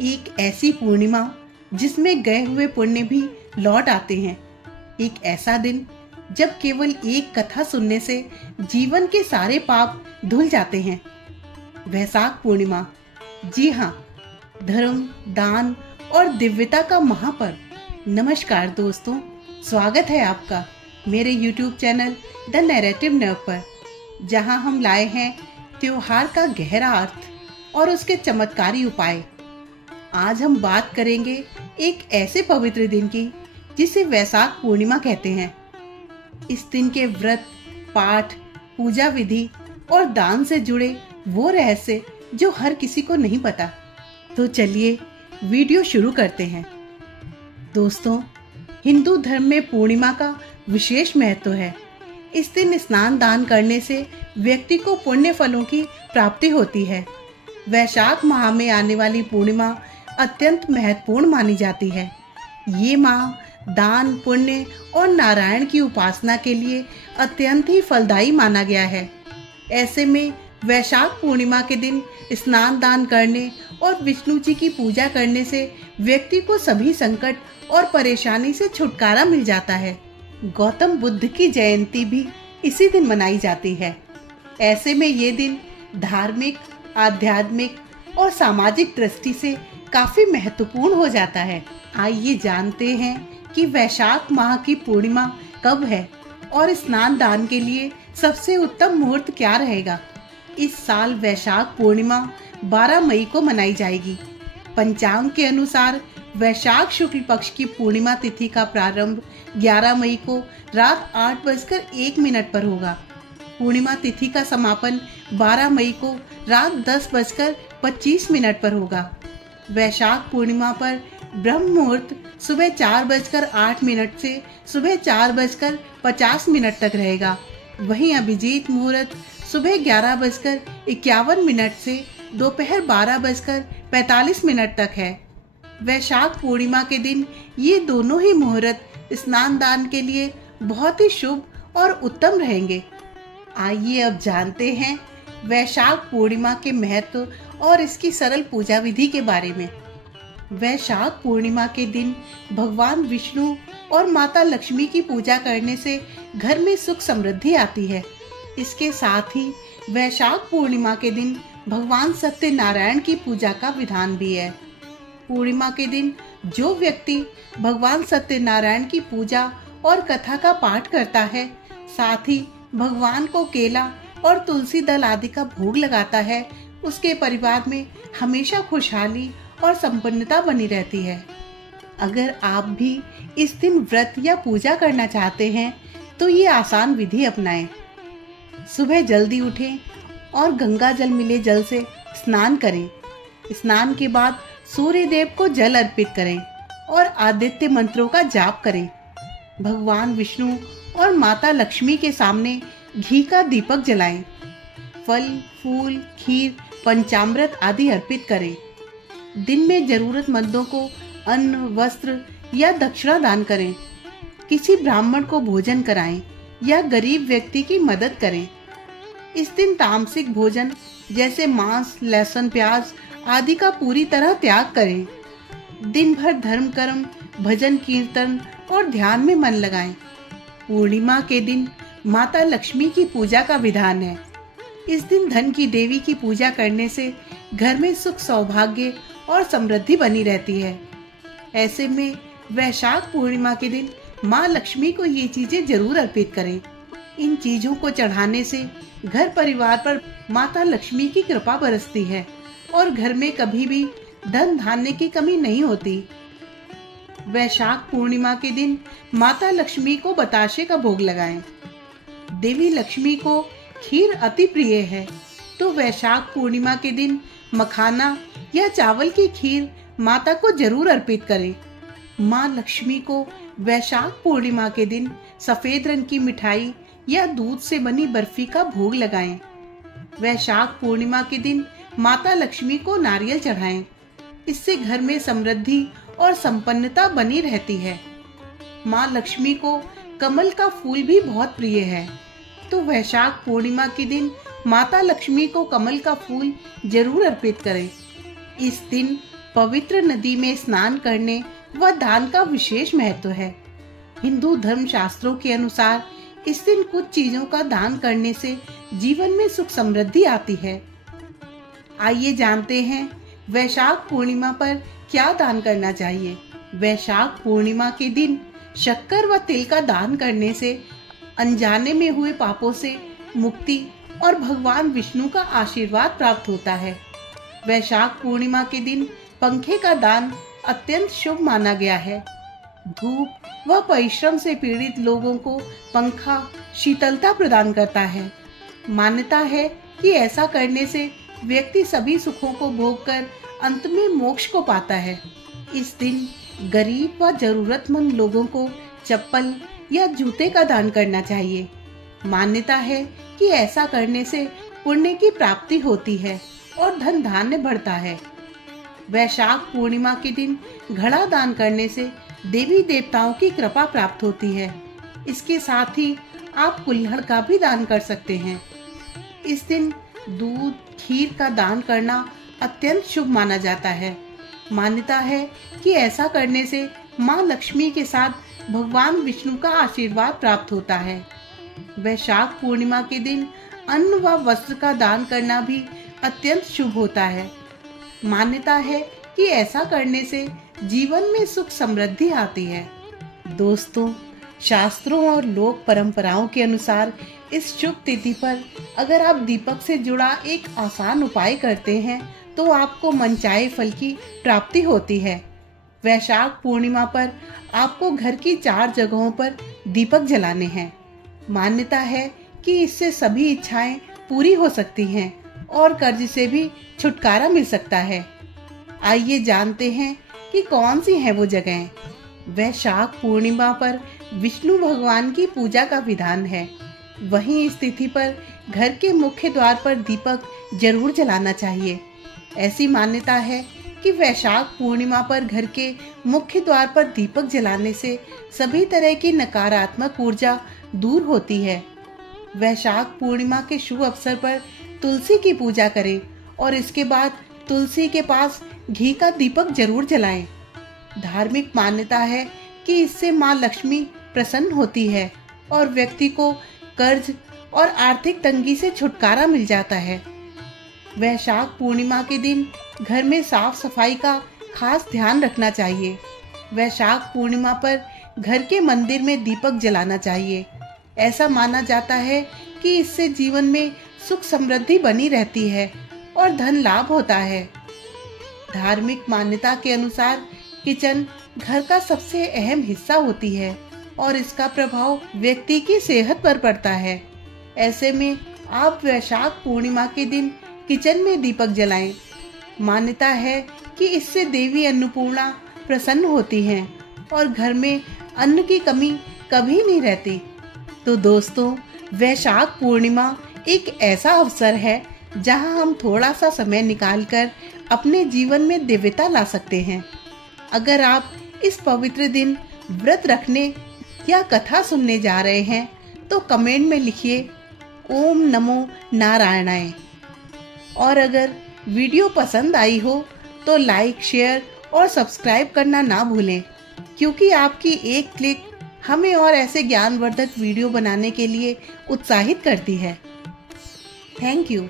एक ऐसी पूर्णिमा जिसमें गए हुए पुण्य भी लौट आते हैं। एक ऐसा दिन जब केवल एक कथा सुनने से जीवन के सारे पाप धुल जाते हैं। वैशाख पूर्णिमा, जी हाँ, धर्म, दान और दिव्यता का महापर्व। नमस्कार दोस्तों, स्वागत है आपका मेरे YouTube channel the narrative nerve पर, जहां हम लाए हैं त्योहार का गहरा अर्थ और उसके चमत्कारी उपाय। आज हम बात करेंगे एक ऐसे पवित्र दिन की जिसे वैशाख पूर्णिमा कहते हैं। इस दिन के व्रत, पाठ, पूजा विधि और दान से जुड़े वो रहस्य जो हर किसी को नहीं पता। तो चलिए वीडियो शुरू करते हैं। दोस्तों, हिंदू धर्म में पूर्णिमा का विशेष महत्व है। इस दिन स्नान दान करने से व्यक्ति को पुण्य फलों की प्राप्ति होती है। वैशाख माह में आने वाली पूर्णिमा अत्यंत महत्वपूर्ण मानी जाती है। ये माह दान, पुण्य और नारायण की उपासना के लिए अत्यंत ही फलदायी माना गया है। ऐसे में वैशाख पूर्णिमा के दिन स्नान दान करने और विष्णु जी की पूजा करने से व्यक्ति को सभी संकट और परेशानी से छुटकारा मिल जाता है। गौतम बुद्ध की जयंती भी इसी दिन मनाई जाती है। ऐसे में ये दिन धार्मिक, आध्यात्मिक और सामाजिक दृष्टि से काफी महत्वपूर्ण हो जाता है। आइए जानते हैं कि वैशाख माह की पूर्णिमा कब है और स्नान दान के लिए सबसे उत्तम मुहूर्त क्या रहेगा। इस साल वैशाख पूर्णिमा 12 मई को मनाई जाएगी। पंचांग के अनुसार वैशाख शुक्ल पक्ष की पूर्णिमा तिथि का प्रारंभ 11 मई को रात 8:01 पर होगा। पूर्णिमा तिथि का समापन 12 मई को रात 10:25 पर होगा। वैशाख पूर्णिमा पर ब्रह्म मुहूर्त सुबह 4:08 से सुबह 4:50 तक रहेगा। वहीं अभिजीत मुहूर्त सुबह 11:51 से दोपहर 12:45 तक है। वैशाख पूर्णिमा के दिन ये दोनों ही मुहूर्त स्नान दान के लिए बहुत ही शुभ और उत्तम रहेंगे। आइए अब जानते हैं वैशाख पूर्णिमा के महत्व और इसकी सरल पूजा विधि के बारे में। वैशाख पूर्णिमा के दिन भगवान विष्णु और माता लक्ष्मी की पूजा करने से घर में सुख समृद्धि आती है। इसके साथ ही वैशाख पूर्णिमा के दिन भगवान सत्यनारायण की पूजा का विधान भी है। पूर्णिमा के दिन जो व्यक्ति भगवान सत्यनारायण की पूजा और कथा का पाठ करता है, साथ ही भगवान को केला और तुलसी दल आदि का भोग लगाता है, उसके परिवार में हमेशा खुशहाली और संपन्नता बनी रहती है। अगर आप भी इस दिन व्रत या पूजा करना चाहते हैं तो ये आसान विधि अपनाएं। सुबह जल्दी उठें और गंगा जल मिले जल से स्नान करें। स्नान के बाद सूर्य देव को जल अर्पित करें और आदित्य मंत्रों का जाप करें। भगवान विष्णु और माता लक्ष्मी के सामने घी का दीपक जलाएं। फल, फूल, खीर, पंचामृत आदि अर्पित करें। दिन में जरूरतमंदों को अन्न, वस्त्र या दक्षिणा दान करें। किसी ब्राह्मण को भोजन कराएं या गरीब व्यक्ति की मदद करें। इस दिन तामसिक भोजन जैसे मांस, लहसुन, प्याज आदि का पूरी तरह त्याग करें। दिन भर धर्म कर्म, भजन कीर्तन और ध्यान में मन लगाएं। पूर्णिमा के दिन माता लक्ष्मी की पूजा का विधान है। इस दिन धन की देवी की पूजा करने से घर में सुख, सौभाग्य और समृद्धि बनी रहती है। ऐसे में वैशाख पूर्णिमा के दिन माँ लक्ष्मी को ये चीजें जरूर अर्पित करें। इन चीजों को चढ़ाने से घर परिवार पर माता लक्ष्मी की कृपा बरसती है और घर में कभी भी धन धान्य की कमी नहीं होती। वैशाख पूर्णिमा के दिन माता लक्ष्मी को बताशे का भोग लगाएं। देवी लक्ष्मी को खीर अति प्रिय है, तो वैशाख पूर्णिमा के दिन मखाना या चावल की खीर माता को जरूर अर्पित करें। माँ लक्ष्मी को वैशाख पूर्णिमा के दिन सफेद रंग की मिठाई या दूध से बनी बर्फी का भोग लगाएं। वैशाख पूर्णिमा के दिन माता लक्ष्मी को नारियल चढ़ाएं। इससे घर में समृद्धि और संपन्नता बनी रहती है। माँ लक्ष्मी को कमल का फूल भी बहुत प्रिय है, तो वैशाख पूर्णिमा के दिन माता लक्ष्मी को कमल का फूल जरूर अर्पित करें। इस दिन पवित्र नदी में स्नान करने व दान का विशेष महत्व है। हिंदू धर्म शास्त्रों के अनुसार इस दिन कुछ चीजों का दान करने से जीवन में सुख समृद्धि आती है। आइए जानते हैं वैशाख पूर्णिमा पर क्या दान करना चाहिए। वैशाख पूर्णिमा के दिन शक्कर व तिल का दान करने से अनजाने में हुए पापों से मुक्ति और भगवान विष्णु का आशीर्वाद प्राप्त होता है। वैशाख पूर्णिमा के दिन पंखे का दान अत्यंत शुभ माना गया है। धूप व परिश्रम से पीड़ित लोगों को पंखा शीतलता प्रदान करता है। मान्यता है कि ऐसा करने से व्यक्ति सभी सुखों को भोगकर अंत में मोक्ष को पाता है। इस दिन गरीब व जरूरतमंद लोगों को चप्पल या जूते का दान करना चाहिए। मान्यता है कि ऐसा करने से पुण्य की प्राप्ति होती है और धन धान्य बढ़ता है। वैशाख पूर्णिमा के दिन घड़ा दान करने से देवी देवताओं की कृपा प्राप्त होती है। इसके साथ ही आप कुल्हड़ का भी दान कर सकते हैं। इस दिन दूध खीर का दान करना अत्यंत शुभ माना जाता है। मान्यता है कि ऐसा करने से माँ लक्ष्मी के साथ भगवान विष्णु का आशीर्वाद प्राप्त होता है। वैशाख पूर्णिमा के दिन अन्न व वस्त्र का दान करना भी अत्यंत शुभ होता है। मान्यता है कि ऐसा करने से जीवन में सुख समृद्धि आती है। दोस्तों, शास्त्रों और लोक परंपराओं के अनुसार इस शुभ तिथि पर अगर आप दीपक से जुड़ा एक आसान उपाय करते हैं तो आपको मनचाहे फल की प्राप्ति होती है। वैशाख पूर्णिमा पर आपको घर की 4 जगहों पर दीपक जलाने हैं। मान्यता है कि इससे सभी इच्छाएं पूरी हो सकती हैं और कर्ज से भी छुटकारा मिल सकता है। आइए जानते हैं कि कौन सी हैं वो जगहें। वैशाख पूर्णिमा पर विष्णु भगवान की पूजा का विधान है। वहीं इस तिथि पर घर के मुख्य द्वार पर दीपक जरूर जलाना चाहिए। ऐसी मान्यता है कि वैशाख पूर्णिमा पर घर के मुख्य द्वार पर दीपक जलाने से सभी तरह की नकारात्मक ऊर्जा दूर होती है। वैशाख पूर्णिमा के शुभ अवसर पर तुलसी की पूजा करें और इसके बाद तुलसी के पास घी का दीपक जरूर जलाएं। धार्मिक मान्यता है कि इससे माँ लक्ष्मी प्रसन्न होती है और व्यक्ति को कर्ज और आर्थिक तंगी से छुटकारा मिल जाता है। वैशाख पूर्णिमा के दिन घर में साफ सफाई का खास ध्यान रखना चाहिए। वैशाख पूर्णिमा पर घर के मंदिर में दीपक जलाना चाहिए। ऐसा माना जाता है कि इससे जीवन में सुख समृद्धि बनी रहती है और धन लाभ होता है। धार्मिक मान्यता के अनुसार किचन घर का सबसे अहम हिस्सा होती है और इसका प्रभाव व्यक्ति की सेहत पर पड़ता है। ऐसे में आप वैशाख पूर्णिमा के दिन किचन में दीपक जलाएं। मान्यता है कि इससे देवी अन्नपूर्णा प्रसन्न होती हैं और घर में अन्न की कमी कभी नहीं रहती। तो दोस्तों, वैशाख पूर्णिमा एक ऐसा अवसर है जहां हम थोड़ा सा समय निकालकर अपने जीवन में दिव्यता ला सकते हैं। अगर आप इस पवित्र दिन व्रत रखने या कथा सुनने जा रहे हैं तो कमेंट में लिखिए ओम नमो नारायणाय। और अगर वीडियो पसंद आई हो तो लाइक, शेयर और सब्सक्राइब करना ना भूलें, क्योंकि आपकी एक क्लिक हमें और ऐसे ज्ञानवर्धक वीडियो बनाने के लिए उत्साहित करती है। Thank you.